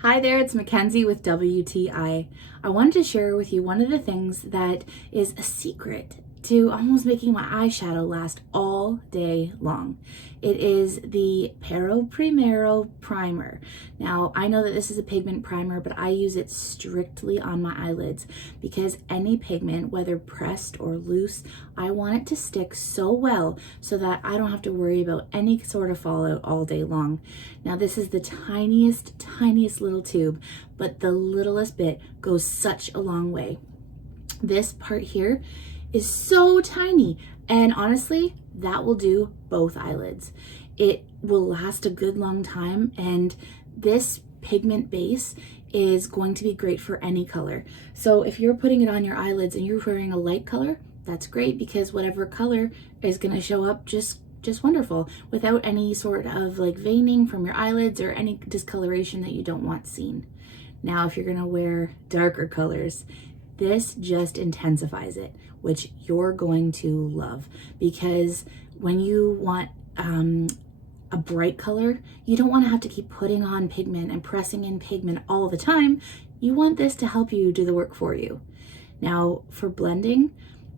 Hi there, it's Mackenzie with WTI. I wanted to share with you one of the things that is a secret to almost making my eyeshadow last all day long. It is the Primero primer. Now, I know that this is a pigment primer, but I use it strictly on my eyelids because any pigment, whether pressed or loose, I want it to stick so well so that I don't have to worry about any sort of fallout all day long. Now, this is the tiniest little tube, but the littlest bit goes such a long way. This part here is so tiny, and honestly, that will do both eyelids. It will last a good long time, and this pigment base is going to be great for any color. So if you're putting it on your eyelids and you're wearing a light color, that's great because whatever color is going to show up just wonderful without any sort of like veining from your eyelids or any discoloration that you don't want seen. Now, if you're going to wear darker colors, this just intensifies it, which you're going to love, because when you want a bright color, you don't want to have to keep putting on pigment and pressing in pigment all the time. You want this to help you do the work for you. Now, for blending,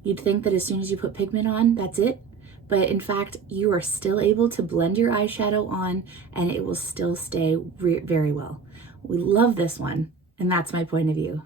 you'd think that as soon as you put pigment on, that's it. But in fact, you are still able to blend your eyeshadow on and it will still stay very well. We love this one, and that's my point of view.